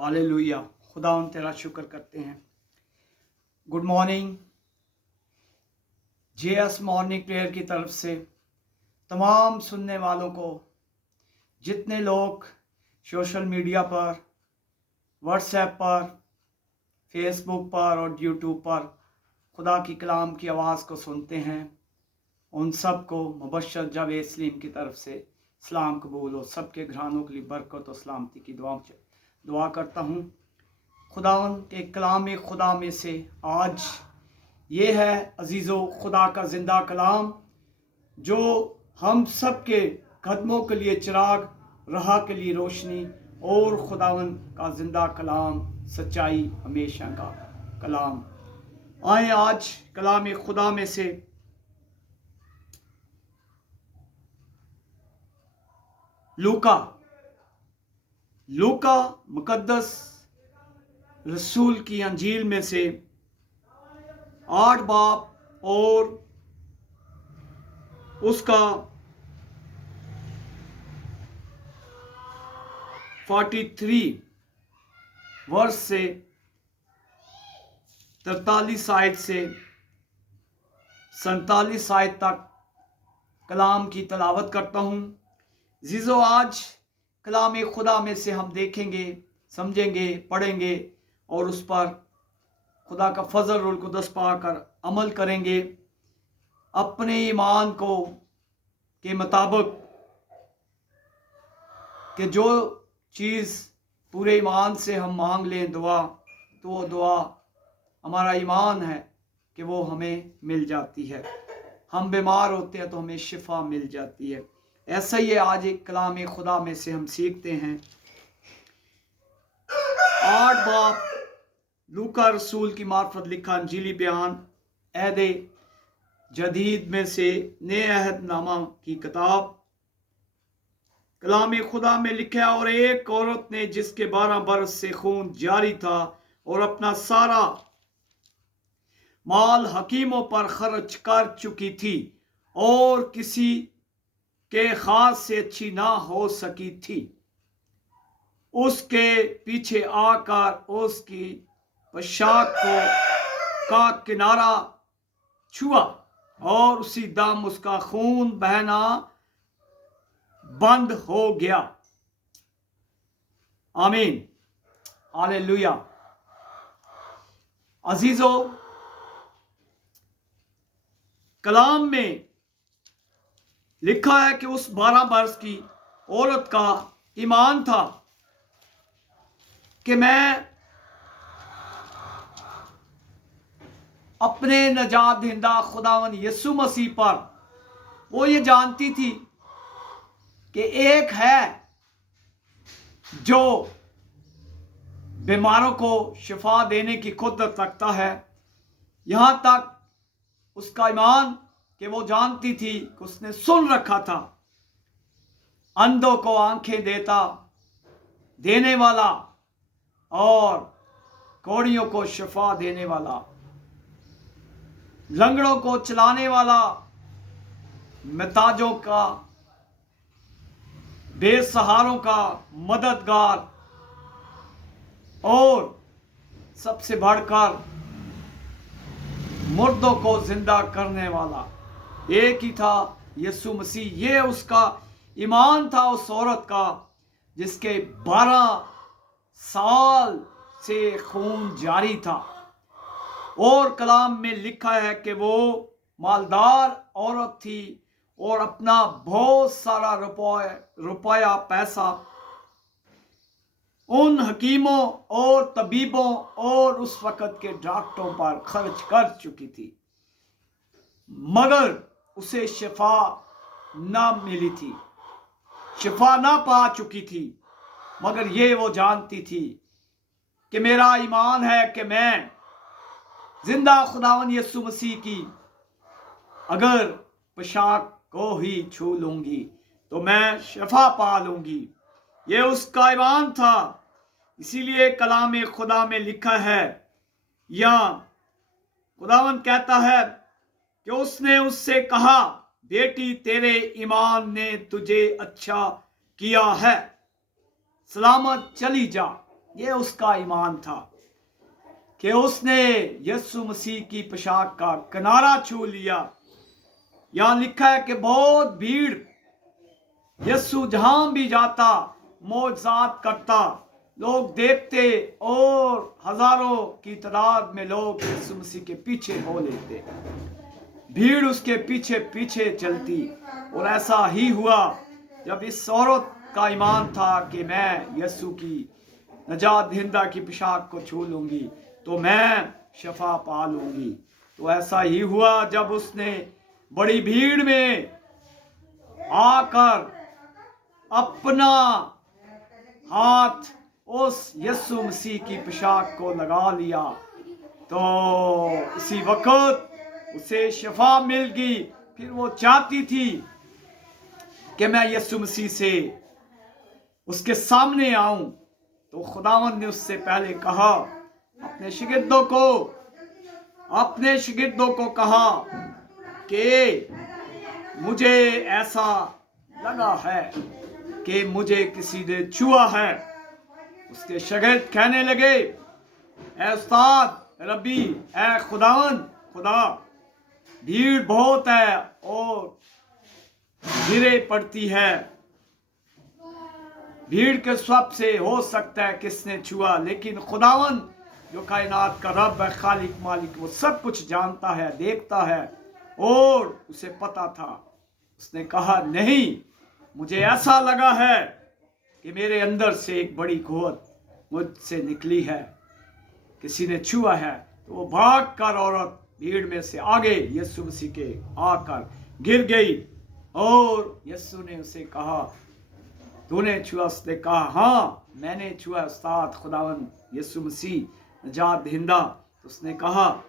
Hallelujah. खुदा हम तेरा शुक्र करते हैं। Good morning. JS morning prayer की तरफ से तमाम सुनने वालों को, जितने लोग सोशल मीडिया पर, व्हाट्सएप पर, फेसबुक पर और यूट्यूब पर खुदा की कलाम की आवाज़ को सुनते हैं, उन सब को मुबशर जावेद सलीम की तरफ से सलाम कबूल हो। सबके घरानों के लिए बरकत और सलामती की दुआ करता हूँ। खुदावन के कलाम खुदा में से आज ये है अजीज़ो खुदा का ज़िंदा कलाम, जो हम सब के कदमों के लिए चिराग, राह के लिए रोशनी, और खुदावन का ज़िंदा कलाम सच्चाई हमेशा का कलाम। आए आज कलाम खुदा में से लूका मुकद्दस रसूल की अंजील में से 8 बाब और उसका 43 वर्ष से 43 आयत से 47 आयत तक कलाम की तलावत करता हूँ। जीजो, आज कलाम खुदा में से हम देखेंगे, समझेंगे, पढ़ेंगे और उस पर खुदा का फजल और कुदस पाकर अमल करेंगे। अपने ईमान को के मुताबिक कि जो चीज़ पूरे ईमान से हम मांग लें दुआ, तो वो दुआ हमारा ईमान है कि वो हमें मिल जाती है। हम बीमार होते हैं तो हमें शिफा मिल जाती है। ऐसा ही है, आज एक कलाम खुदा में से हम सीखते हैं 8 बाब लूका रसूल की मार्फत लिखा अंजीली बयान अहद जदीद में से नए अहद नामा की किताब। कलाम खुदा में लिखा, और एक औरत ने जिसके 12 बरस से खून जारी था और अपना सारा माल हकीमों पर खर्च कर चुकी थी और किसी के खास से अच्छी ना हो सकी थी, उसके पीछे आकर उसकी पोशाक का किनारा छुआ और उसी दम उसका खून बहना बंद हो गया। आमीन, हालेलुया। अजीजों, कलाम में लिखा है कि उस 12 बरस की औरत का ईमान था कि मैं अपने नजात दहिंदा खुदावन यीशु मसीह पर, वो ये जानती थी कि एक है जो बीमारों को शिफा देने की कुदरत रखता है। यहाँ तक उसका ईमान कि वो जानती थी कि उसने सुन रखा था, अंधों को आंखें देने वाला और कोढ़ियों को शिफा देने वाला, लंगड़ों को चलाने वाला, महताजों का, बेसहारों का मददगार, और सबसे बढ़कर मुर्दों को जिंदा करने वाला एक ही था, यीशु मसीह। ये उसका ईमान था उस औरत का जिसके 12 साल से खून जारी था। और कलाम में लिखा है कि वो मालदार औरत थी और अपना बहुत सारा रुपया पैसा उन हकीमों और तबीबों और उस वक़्त के डॉक्टरों पर खर्च कर चुकी थी, मगर उसे शिफा ना मिली थी, शिफा ना पा चुकी थी। मगर ये वो जानती थी कि मेरा ईमान है कि मैं जिंदा खुदावन यीशु मसीह की अगर पोशाक को ही छू लूंगी तो मैं शिफा पा लूंगी। ये उसका ईमान था। इसीलिए कलाम खुदा में लिखा है, या खुदावन कहता है कि उसने उससे कहा, बेटी तेरे ईमान ने तुझे अच्छा किया है, सलामत चली जा। ये उसका ईमान था कि उसने यीशु मसीह की पोशाक का किनारा छू लिया। यहाँ लिखा है कि बहुत भीड़, यीशु जहां भी जाता मौजज़ात करता, लोग देखते और हजारों की तादाद में लोग यीशु मसीह के पीछे हो लेते, भीड़ उसके पीछे पीछे चलती। और ऐसा ही हुआ जब इस औरत का ईमान था कि मैं यीशु की नजात दहिंदा की पोशाक को छू लूंगी तो मैं शफा पा लूंगी। तो ऐसा ही हुआ जब उसने बड़ी भीड़ में आकर अपना हाथ उस यीशु मसीह की पोशाक को लगा लिया तो इसी वक्त उसे शफा मिल गई। फिर वो चाहती थी कि मैं यीशु मसीह से उसके सामने आऊं, तो खुदावंद ने उससे पहले कहा, अपने शिगिर्दों को कहा कि मुझे ऐसा लगा है कि मुझे किसी ने छुआ है। उसके शागिर्द कहने लगे, ऐ उस्ताद, रब्बी, ऐ खुदावंद, खुदा, भीड़ बहुत है और गिरे पड़ती है, भीड़ के सब से हो सकता है किसने छुआ, लेकिन खुदावंद जो कायनात का रब है, खालिक मालिक, वो सब कुछ जानता है, देखता है। और उसे पता था। उसने कहा, नहीं, मुझे ऐसा लगा है कि मेरे अंदर से एक बड़ी कुव्वत मुझसे निकली है, किसी ने छुआ है। तो वो भाग कर औरत भीड़ में से आगे यीशु मसीह के आकर गिर गई और यीशु ने उसे कहा, तूने छुआ? उसने कहा, हाँ मैंने छुआ उस्ताद, खुदावंद यीशु मसीह नजात दहिंदा। तो उसने कहा,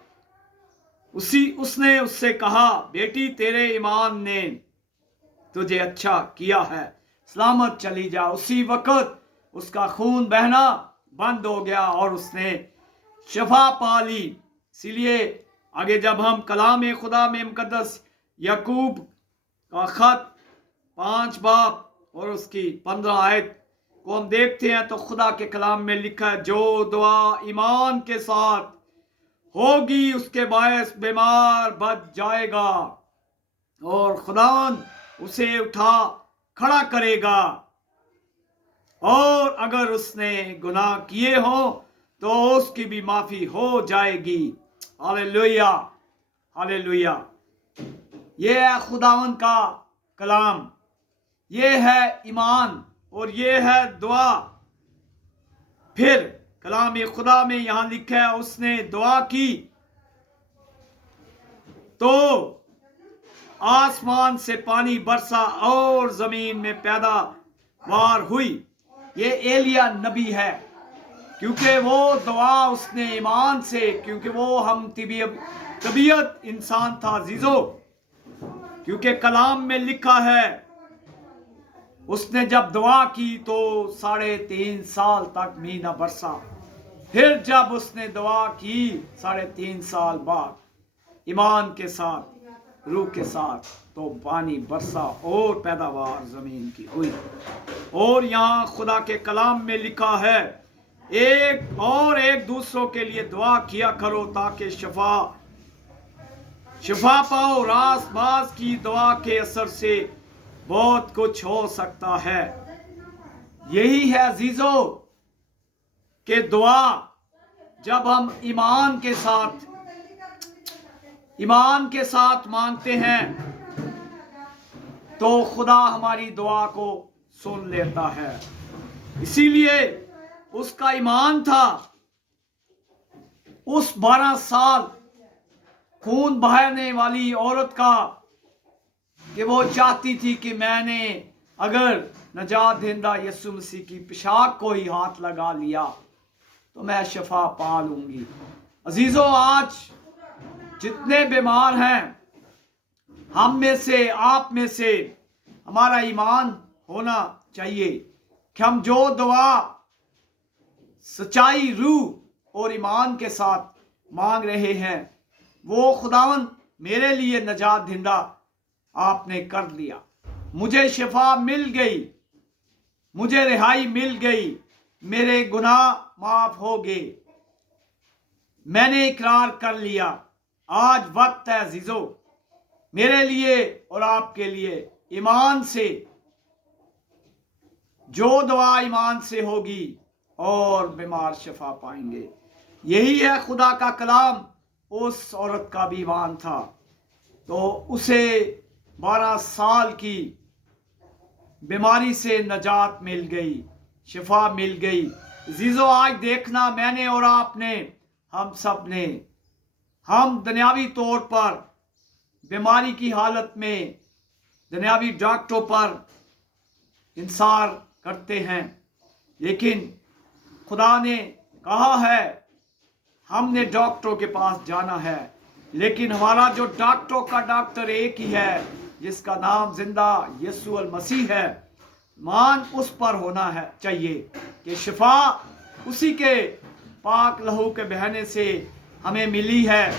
उसने उससे कहा, बेटी, तेरे ईमान ने तुझे अच्छा किया है, सलामत चली जा। उसी वक्त उसका खून बहना बंद हो गया और उसने शफा पा ली। इसीलिए आगे जब हम कलाम खुदा में मुकद्दस याकूब का खत 5 बाब और उसकी 15 आयत को हम देखते हैं तो खुदा के कलाम में लिखा है, जो दुआ ईमान के साथ होगी उसके बायस बीमार बच जाएगा और खुदावंद उसे उठा खड़ा करेगा, और अगर उसने गुनाह किए हो तो उसकी भी माफी हो जाएगी। Hallelujah, hallelujah. ये है खुदावंद का कलाम, ये है ईमान और ये है दुआ। फिर कलाम खुदा में यहां लिखा है, उसने दुआ की तो आसमान से पानी बरसा और जमीन में पैदावार हुई। ये एलिया नबी है, क्योंकि वो दुआ उसने ईमान से, क्योंकि वो हम तबीयत इंसान था अजीजों, क्योंकि कलाम में लिखा है उसने जब दुआ की तो 3.5 साल तक मींह न बरसा। फिर जब उसने दुआ की 3.5 साल बाद ईमान के साथ, रूह के साथ, तो पानी बरसा और पैदावार जमीन की हुई। और यहाँ खुदा के कलाम में लिखा है, एक दूसरों के लिए दुआ किया करो ताकि शफा पाओ। रास बास की दुआ के असर से बहुत कुछ हो सकता है। यही है अजीजों कि दुआ जब हम ईमान के साथ मांगते हैं तो खुदा हमारी दुआ को सुन लेता है। इसीलिए उसका ईमान था, उस 12 साल खून बहाने वाली औरत का, कि वो चाहती थी कि मैंने अगर नजात दहिंदा यीशु मसीह की पोशाक को ही हाथ लगा लिया तो मैं शफा पा लूंगी। अजीजों, आज जितने बीमार हैं, हम में से, आप में से, हमारा ईमान होना चाहिए कि हम जो दुआ सच्चाई, रूह और ईमान के साथ मांग रहे हैं, वो खुदावंद मेरे लिए नजात दहिंदा आपने कर दिया, मुझे शिफा मिल गई, मुझे रिहाई मिल गई, मेरे गुनाह माफ होगे। मैंने इकरार कर लिया। आज वक्त है अजीजो मेरे लिए और आपके लिए ईमान से, जो दुआ ईमान से होगी और बीमार शिफा पाएंगे। यही है खुदा का कलाम। उस औरत का भी ईमान था तो उसे 12 साल की बीमारी से नजात मिल गई, शिफा मिल गई। अजीजो आज देखना, मैंने और आपने, हम सब ने, हम दुनियावी तौर पर बीमारी की हालत में दुनियावी डॉक्टरों पर इंसार करते हैं, लेकिन खुदा ने कहा है हमने डॉक्टरों के पास जाना है, लेकिन हमारा जो डॉक्टरों का डॉक्टर एक ही है, जिसका नाम जिंदा यीशु अल मसीह है। मान उस पर होना है चाहिए कि शिफा उसी के पाक लहू के बहने से हमें मिली है।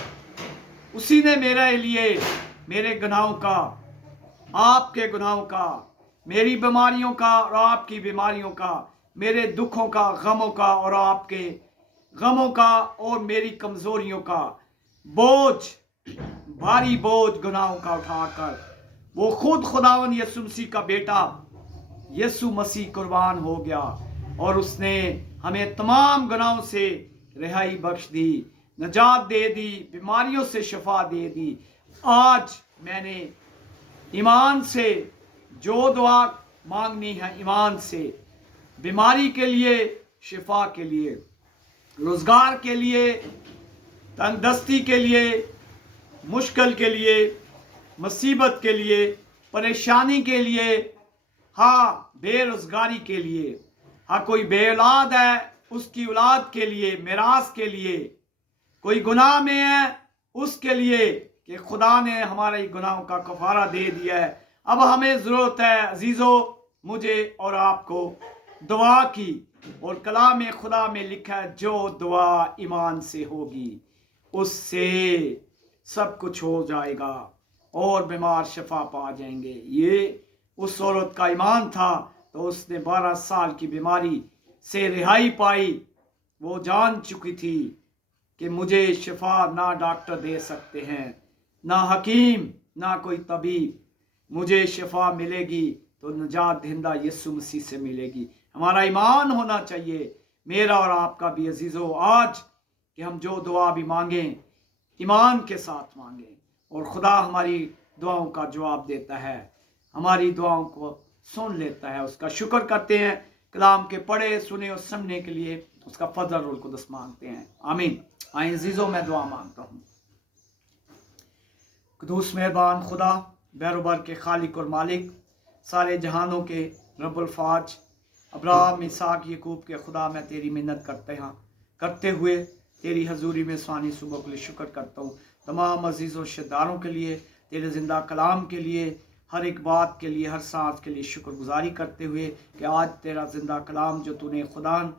उसी ने मेरे लिए मेरे गुनाहों का, आपके गुनाहों का, मेरी बीमारियों का और आपकी बीमारियों का, मेरे दुखों का, गमों का और आपके गमों का और मेरी कमजोरियों का बोझ, भारी बोझ गुनाहों का उठाकर वो खुद खुदावन यीशु मसीह का बेटा यीशु मसीह कुर्बान हो गया और उसने हमें तमाम गुनाहों से रिहाई बख्श दी, नजात दे दी, बीमारियों से शिफा दे दी। आज मैंने ईमान से जो दुआ मांगनी है, ईमान से, बीमारी के लिए, शिफा के लिए, रोजगार के लिए, तंगदस्ती के लिए, मुश्किल के लिए, मुसीबत के लिए, परेशानी के लिए, हाँ बेरोजगारी के लिए, हाँ कोई बे औलाद है उसकी औलाद के लिए, मिरास के लिए, कोई गुनाह में है उसके लिए कि खुदा ने हमारे गुनाहों का कफारा दे दिया है। अब हमें ज़रूरत है अजीज़ो, मुझे और आपको दुआ की, और कलाम खुदा में लिखा है जो दुआ ईमान से होगी उससे सब कुछ हो जाएगा और बीमार शिफा पा जाएंगे। ये उस औरत का ईमान था तो उसने 12 साल की बीमारी से रिहाई पाई। वो जान चुकी थी कि मुझे शिफा ना डॉक्टर दे सकते हैं, ना हकीम, ना कोई तबीब, मुझे शिफा मिलेगी तो नजात दहिंदा यीशु मसीह से मिलेगी। हमारा ईमान होना चाहिए, मेरा और आपका भी अजीज़ो, आज कि हम जो दुआ भी मांगें ईमान के साथ मांगें और खुदा हमारी दुआओं का जवाब देता है, हमारी दुआओं को सुन लेता है। उसका शुक्र करते हैं, कलाम के पढ़े सुने और सुनने के लिए उसका फजल और कुदस मांगते हैं। आमीन। आए अजीज़ो, मैं दुआ मांगता हूँ। कुदूस मेहरबान खुदा, बैरोबर के खालिक और मालिक, सारे जहानों के रब्बुल फाज, अब्राहम, इसाक, यकूब के खुदा, मैं तेरी मिन्नत करते हुए तेरी हजूरी में स्वानी सुबह के लिए शुक्र करता हूँ। तमाम अजीज़ और रिश्तेदारों के लिए, तेरे ज़िंदा कलाम के लिए, हर एक बात के लिए, हर सांस के लिए शुक्रगुजारी करते हुए कि आज तेरा ज़िंदा कलाम जो तूने खुदान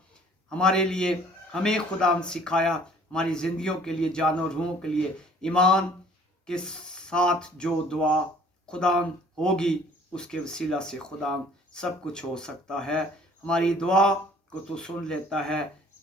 हमारे लिए, हमें खुदान सिखाया, हमारी ज़िंदगियों के लिए, जानों रूहों के लिए, ईमान के साथ जो दुआ खुदान होगी उसके वसीला से खुदान सब कुछ हो सकता है। हमारी दुआ को तू सुन लेता है।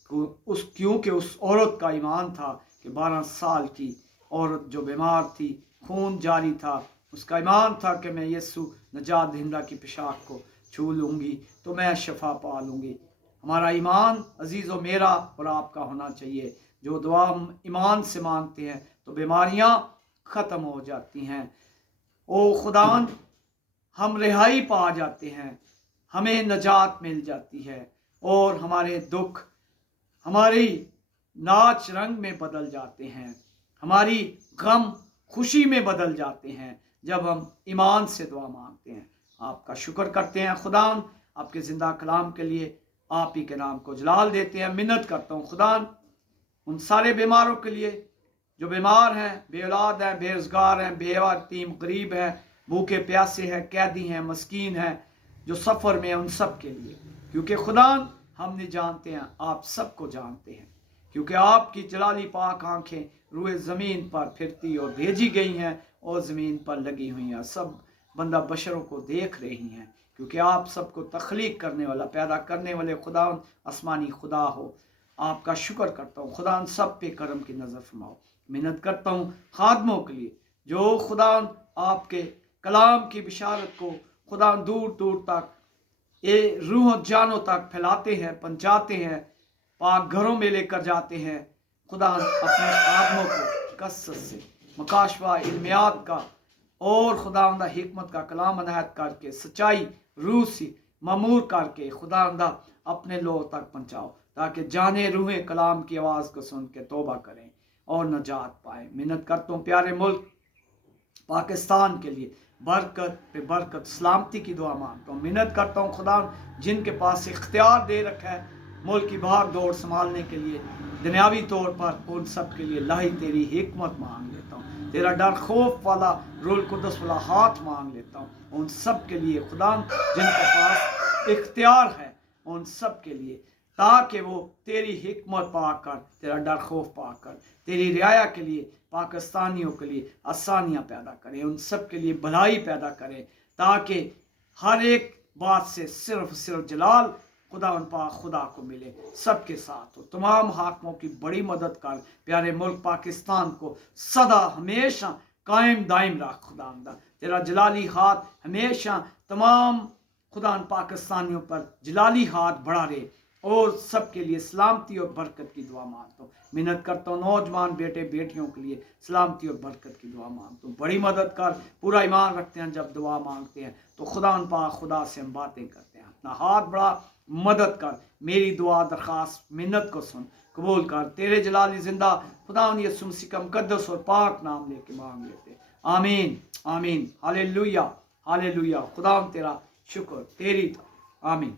क्योंकि उस औरत का ईमान था कि 12 साल की औरत जो बीमार थी, खून जारी था, उसका ईमान था कि मैं यीशु नजात दहिंदा की पोशाक को छू लूँगी तो मैं शिफा पा लूँगी। हमारा ईमान अजीज़ो मेरा और आपका होना चाहिए। जो दुआ हम ईमान से मांगते हैं तो बीमारियां ख़त्म हो जाती हैं। ओ खुदान, हम रिहाई पा जाते हैं, हमें नजात मिल जाती है और हमारे दुख हमारी नाच रंग में बदल जाते हैं, हमारी गम खुशी में बदल जाते हैं जब हम ईमान से दुआ मांगते हैं। आपका शुक्र करते हैं खुदान, आपके ज़िंदा कलाम के लिए आप ही के नाम को जलाल देते हैं। मिन्नत करता हूँ खुदान उन सारे बीमारों के लिए जो बीमार हैं, बे औलाद हैं, बेरोजगार हैं, बेवा यतीम गरीब हैं, भूखे प्यासे हैं, कैदी हैं, मस्कीन हैं, जो सफ़र में हैं, उन सब के लिए, क्योंकि खुदान हम नहीं जानते हैं, आप सबको जानते हैं, क्योंकि आपकी जलाली पाक आंखें रूए ज़मीन पर फिरती और भेजी गई हैं और ज़मीन पर लगी हुई हैं, सब बंदा बशरों को देख रही हैं, क्योंकि आप सबको तख्लीक करने वाला, पैदा करने वाले खुदा आसमानी खुदा हो। आपका शुक्र करता हूँ। खुदा सब पे करम की नज़र फरमाओ। मिन्नत करता हूँ खादमों के लिए जो खुदा आपके कलाम की बिशारत को खुदा दूर दूर तक ये रूह जानों तक फैलाते हैं, पहुँचाते हैं, पाक घरों में लेकर जाते हैं। खुदा अपने खादमों को कसरत से मकाशवा इल्मियात का और खुदा हिकमत का कलाम अनायत करके सच्चाई रूह से ममूर करके खुदा अपने लोगों तक पहुँचाओ ताकि जाने रूहें कलाम की आवाज़ को सुन के तौबा करें और नजात पाए। मिन्नत करता हूँ प्यारे मुल्क पाकिस्तान के लिए बरकत पे बरकत सलामती की दुआ मांगता हूँ। मिन्नत करता हूँ खुदा जिनके पास इख्तियार दे रखा है मुल्क की भाग दौड़ संभालने के लिए दुनियावी तौर पर, उन सब के लिए लाही तेरी हिकमत मांग लेता हूँ। तेरा डर खौफ वाला रूल कुदस वाला हाथ मांग लेता हूँ उन सब के लिए खुदा जिनके पास इख्तियार है, उन सब के लिए, ताकि वो तेरी हिकमत पाकर, तेरा डर खौफ पाकर तेरी रियाया के लिए पाकिस्तानियों के लिए आसानियाँ पैदा करें, उन सब के लिए भलाई पैदा करें ताकि हर एक बात से सिर्फ जलाल खुदा को मिले। सबके साथ हो। तमाम हाकिमों की बड़ी मदद कर प्यारे मुल्क पाकिस्तान को सदा हमेशा कायम दायम रख। खुदा तेरा जलाली हाथ हमेशा तमाम खुदा पाकिस्तानियों पर जलाली हाथ बढ़ा रहे और सबके लिए सलामती और बरकत की दुआ मांगता हूँ। मिन्नत करता हूँ नौजवान बेटे बेटियों के लिए सलामती और बरकत की दुआ मांगता हूँ। बड़ी मदद कर। पूरा ईमान रखते हैं जब दुआ मांगते हैं तो खुदा से हम बातें करते हैं। अपना हाथ बढ़ा, मदद कर, मेरी दुआ दरखास्त मिन्नत को सुन, कबूल कर। तेरे जलाली जिंदा खुदा यीशु मसीह का मुकद्दस और पाक नाम लेके मांग लेते। आमीन आमीन। Hallelujah hallelujah. खुदा तेरा शुक्र, तेरी तो आमीन।